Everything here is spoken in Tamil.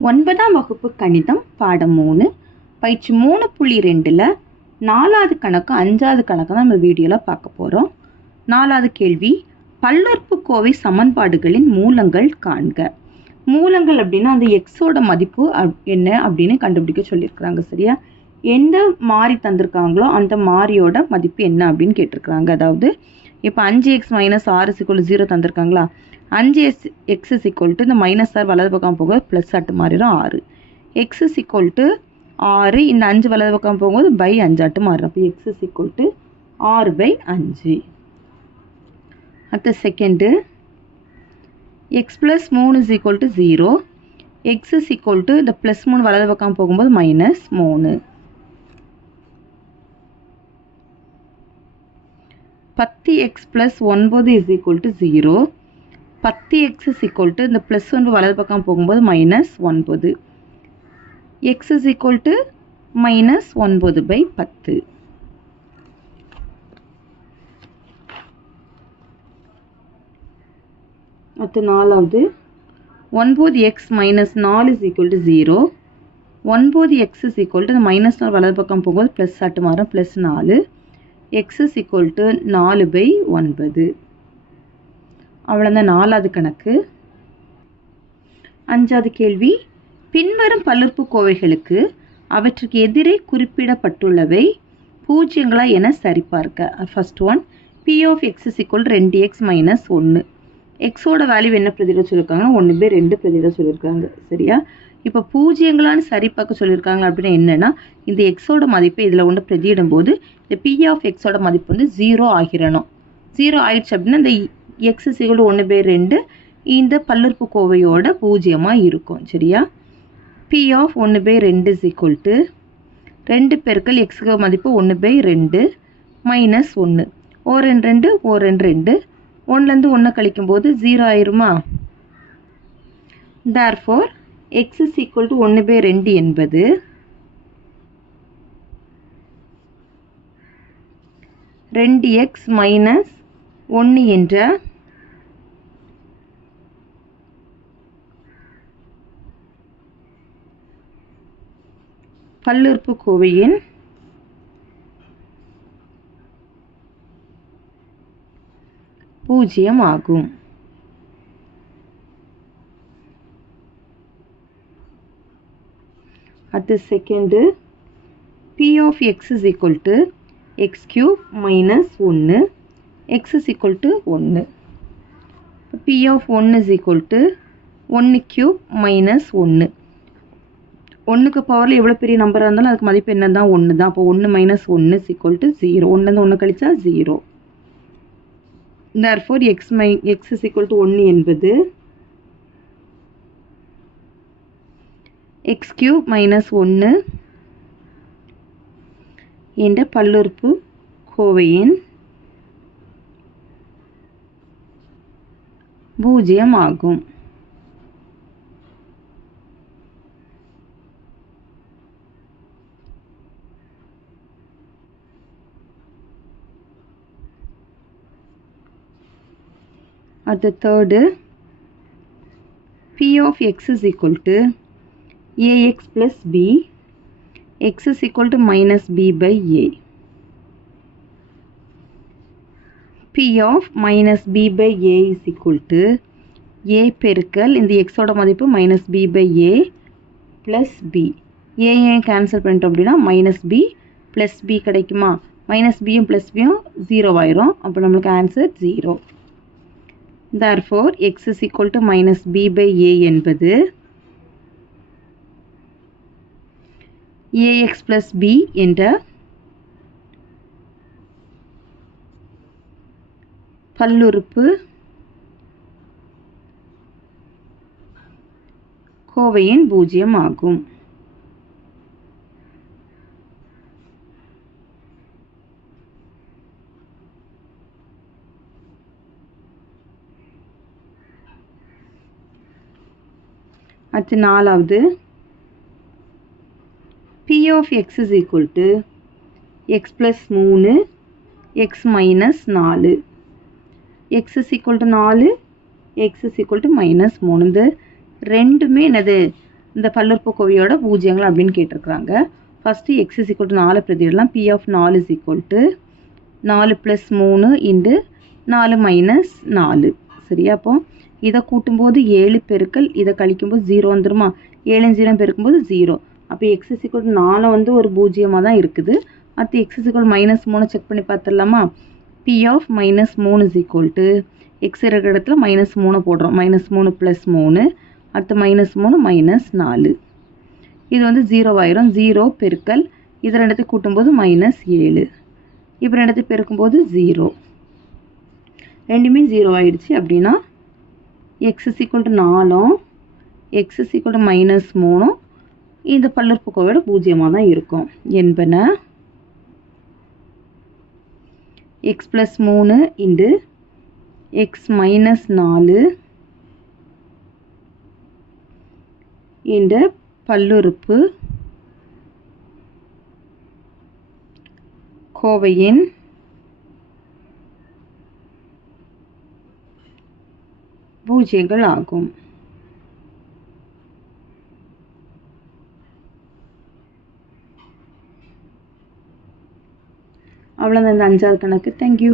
9ஆம் வகுப்பு கணிதம் பாடம் 3 பயிற்சி 3.2ல் 4வது கணக்கு 5வது கணக்கு தான் நம்ம வீடியோவில் பார்க்க போகிறோம். 4வது கேள்வி, பல்லுறுப்புக்கோவை சமன்பாடுகளின் மூலங்கள் காண்க. மூலங்கள் அப்படின்னா அந்த எக்ஸோட மதிப்பு என்ன அப்படின்னு கண்டுபிடிக்க சொல்லியிருக்கிறாங்க. சரியா? எந்த மாறி தந்திருக்காங்களோ அந்த மாறியோட மதிப்பு என்ன அப்படின்னு கேட்டிருக்கிறாங்க. அதாவது இப்போ 5x - 6 = 0 தந்திருக்காங்களா? 5x இந்த மைனஸ் ஆர் வலது பக்கம் போகும்போது ப்ளஸ் ஆட்டு மாறிடும் 6. x 6, இந்த 5 வலது பக்கம் போகும்போது பை 5 ஆட்டு மாறிடும். அப்போ x 6/5. அடுத்த செகண்டு, x + 3 = 0. x இந்த ப்ளஸ் 3 வலது பக்கம் போகும்போது -3. 10x + 9 = 0. 10x இந்த ப்ளஸ் 1 வலது பக்கம் போகும்போது -9. x -9/10. அடுத்து 4வது, 9x - 4 = 0. 9x இந்த -4 வலது பக்கம் போகும்போது ப்ளஸ் ஆட்டு மாறும் +4. x 4/9. அவ்வளோதான் 4வது கணக்கு. 5வது கேள்வி, பின்வரும் பல்லுறுப்புக்கோவைகளுக்கு அவற்றுக்கு எதிரே குறிப்பிடப்பட்டுள்ளவை பூஜ்ஜியங்களா என சரிபார்க்க. First one, p of x = 2x - 1. எக்ஸோட வேல்யூ என்ன பிரதியிட சொல்லியிருக்காங்கன்னா 1/2 பிரதியிட சொல்லியிருக்காங்க. சரியா? இப்போ பூஜ்ஜியங்களான்னு சரிபார்க்க சொல்லியிருக்காங்க அப்படின்னா என்னென்னா, இந்த எக்ஸோட மதிப்பை இதில் ஒன்று பிரதியிடும் போது இந்த p of xோட மதிப்பு வந்து 0 ஆகிடணும். 0 ஆயிடுச்சு அப்படின்னா இந்த x = 1/2 இந்த பல்லுறுப்புக்கோவையோட பூஜ்ஜியமாக இருக்கும். சரியா? p of 1/2 = 2 பெருக்கல் x மதிப்பு 1/2 - 1. ஓர் 2 ஓர் 2, 1லேருந்து 1 கழிக்கும் போது 0 ஆயிருமா? therefore x = 1/2 என்பது 2x - 1 என்ற பல்லுறுப்புக்கோவையின் பூஜ்ஜியம் ஆகும். அடுத்து second, p of x = x³ - 1. x = 1. p of 1 = 1³ - 1. 1க்கு பவரில் எவ்வளோ பெரிய நம்பராக இருந்தாலும் அதுக்கு மதிப்பு என்ன தான்? 1 தான். அப்போ 1 - 1 = 0. 1லேருந்து 1 கழிச்சா 0. therefore x = 1 என்பது x³ - 1 என்ற பல்லுறுப்புக்கோவையின் பூஜ்ஜியம் ஆகும். அடுத்த third, p of x = ax + b. x - b/a. p of -b/a = a பெருக்கல் இந்த எக்ஸோட மதிப்பு -b/a + b. a கேன்சல் பண்ணிட்டோம் அப்படின்னா -b + b கிடைக்குமா? -bயும் +bயும் 0 ஆயிரும். அப்போ நம்மளுக்கு ஆன்சர் 0. therefore x = -b/a என்பது ax + b என்ற பல்லுறுப்புக்கோவையின் பூஜ்ஜியம் ஆகும். அடுத்து 4வது, p of x = x + 3 x - 4. x = 4, x -3. இந்த ரெண்டுமே என்னது இந்த பல்லுறுப்புக்கோவையோட பூஜ்ஜியங்கள் அப்படின்னு கேட்டிருக்கிறாங்க. First x is equal to 4 பிரதியிடலாம். P of 4 is equal to 4 + 3 into 4 - 4. சரியா? அப்போ இதை கூட்டும்போது 7 பெருக்கல் இதை கழிக்கும்போது 0 வந்துருமா? 7 0 பெருக்கும்போது 0. அப்போ x இஸ் ஈக்குவல் டு 4 வந்து ஒரு பூஜ்ஜியமாக தான் இருக்குது. அடுத்து x இஸ் ஈக்குவல் -3 செக் பண்ணி பார்த்துடலாமா? P of -3 is equal to x இருக்கிற இடத்துல -3 போடுறோம். -3 + 3 அடுத்து -3 -4. இது வந்து 0 ஆயிரும். 0 பெருக்கல் இது ரெண்டுத்தையும் கூட்டும்போது -7. இப்போ ரெண்டுத்தையும் பெருக்கும்போது 0. ரெண்டுமே 0 ஆயிடுச்சு. அப்படின்னா x is equal to 4 x is equal to -3 இந்த பல்லுறுப்புக்கோவையோட பூஜ்ஜியமாக தான் இருக்கும் என்பன x + 3 இன்டு x - 4 என்ற பல்லுறுப்பு கோவையின் பூஜ்ஜியங்கள் ஆகும். அவ்வளோதான் இந்த 5வது கணக்கு. தேங்க்யூ.